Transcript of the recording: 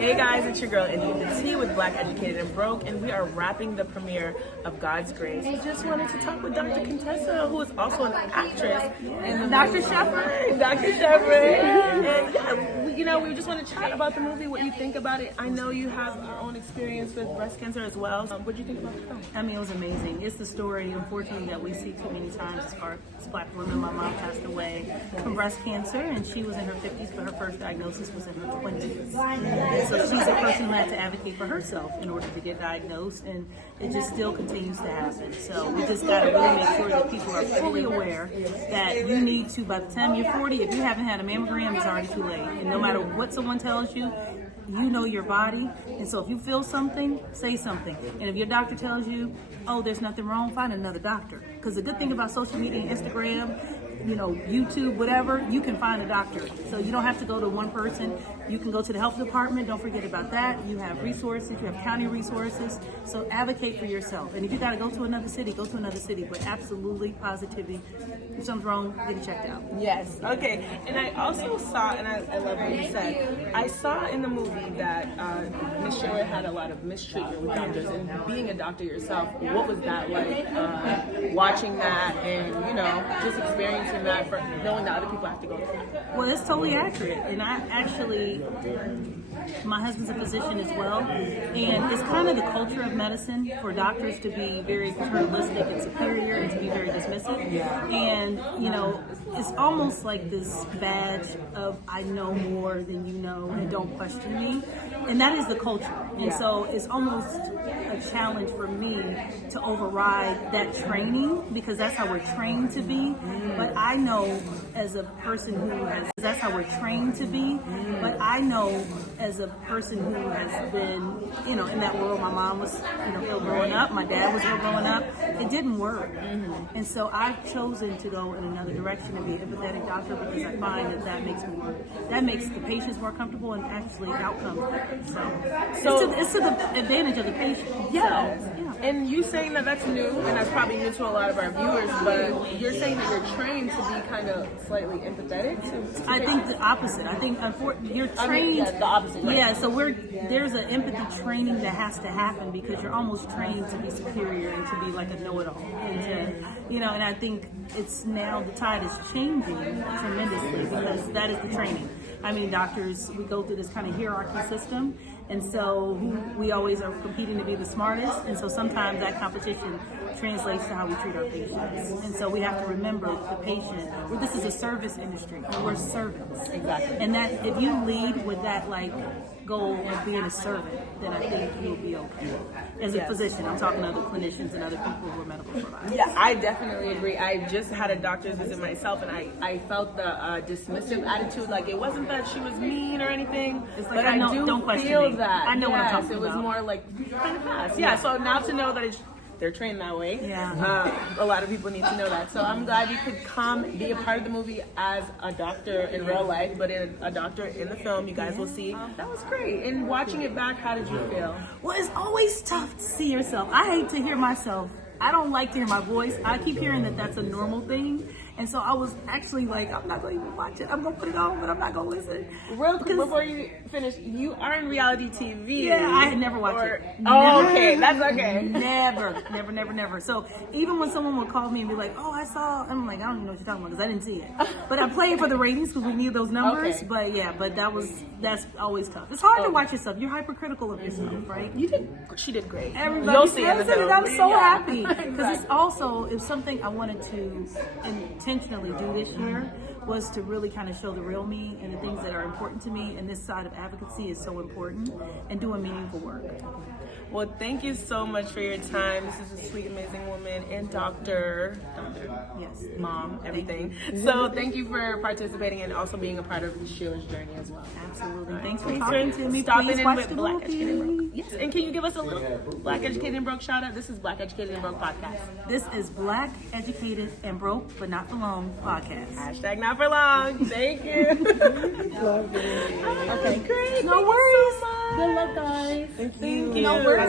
Hey guys, it's your girl Indy with Black Educated and Broke, and we are wrapping the premiere of God's Grace. We just wanted to talk with Dr. Contessa, who is also an actress, and Dr. Shepherd. And we just want to chat about the movie, what you think about it. I know you have your own experience with breast cancer as well. What do you think about the film? I mean, it was amazing. It's the story, unfortunately, that we see too many times as far as Black women. My mom passed away from breast cancer, and she was in her 50s, but her first diagnosis was in her 20s. And so she's a person who had to advocate for herself in order to get diagnosed, and it just still continues to happen. So we just got to really make sure that people are fully aware that you need to, by the time you're 40, if you haven't had a mammogram, it's already too late. And no matter what someone tells you, you know your body, and so if you feel something, say something. And if your doctor tells you, oh, there's nothing wrong, find another doctor. Because the good thing about social media, Instagram, YouTube, whatever, you can find a doctor. So you don't have to go to one person. You can go to the health department. Don't forget about that. You have resources. You have county resources. So advocate for yourself. And if you got to go to another city, go to another city. But absolutely, positivity. If something's wrong, get it checked out. Yes. Okay. And I also saw, and I love what you said, I saw in the movie that Miss Sheila had a lot of mistreatment with doctors. And being a doctor yourself, what was that like, watching that and, just experiencing that, for knowing that other people have to go through that? Well, it's totally accurate. And I actually, my husband's a physician as well, and it's kind of the culture of medicine for doctors to be very paternalistic and superior and to be very dismissive. Yeah. And, it's almost like this badge of I know more than you know and don't question me. And that is the culture. And so it's almost a challenge for me to override that training, because that's how we're trained to be. But I know as a person who has, that's how we're trained to be. But I know as a person who has been, in that world, my mom was, ill growing up, my dad was ill growing up, it didn't work. And so I've chosen to go in another direction and be an empathetic doctor, because I find that makes the patients more comfortable and actually outcomes better. So it's to the advantage of the patient. Yeah. And you saying that that's new, and that's probably new to a lot of our viewers, but you're saying that you're trained to be kind of slightly empathetic to I think the opposite. I think you're trained. The opposite. Right? Yeah, so there's an empathy training that has to happen, because you're almost trained to be superior and to be like a know-it-all. And and I think it's now the tide is changing tremendously, because that is the training. I mean, doctors, we go through this kind of hierarchy system, and so we always are competing to be the smartest, and so sometimes that competition translates to how we treat our patients. And so we have to remember the patient, this is a service industry, and we're servants. Exactly. And that if you lead with that goal of being a servant, then I think you'll be okay. As a physician, I'm talking to other clinicians and other people who are medical providers. Yeah, I definitely agree. I just had a doctor's visit myself, and I felt the dismissive attitude. Like, it wasn't that she was mean or anything, It's like, but I do don't question feel me. that. I know what I'm talking it was about. more like kind of fast. Yeah, so now to know that they're trained that way. Yeah. A lot of people need to know that. So I'm glad you could come be a part of the movie as a doctor in real life, but a doctor in the film. You guys will see. That was great. And watching it back, how did you feel? Well, it's always tough to see yourself. I hate to hear myself. I don't like to hear my voice. I keep hearing that that's a normal thing. And so I was actually like, I'm not going to even watch it. I'm going to put it on, but I'm not going to listen. Real quick, before you finish, you are in reality TV. Yeah, I had never watched it. Oh, okay. That's okay. Never. So even when someone would call me and be like, oh, I'm like, I don't even know what you're talking about, because I didn't see it. But I play it for the ratings, because we need those numbers. Okay. But that's always tough. It's hard to watch yourself. You're hypercritical of yourself, right? She did great. Everybody You'll see it. I'm so happy, because it's also, it's something I wanted to intentionally do this year, was to really kind of show the real me and the things that are important to me, and this side of advocacy is so important, and doing meaningful work. Well, thank you so much for your time. This is a sweet, amazing woman and doctor, Yes, mom, everything. So thank you for participating and also being a part of Sheila's journey as well. Absolutely. Thanks for talking to me. Stopping Please in watch with the Black movie. Educated and Broke. Yes, and can you give us a little Black Educated and Broke shout out? This is Black Educated and Broke podcast. This is Black Educated and Broke, but not for long podcast. Hashtag not for long. Thank you. Love it. Okay, great. No Thank worries. you so much. Good luck, guys. Thank you. No worries.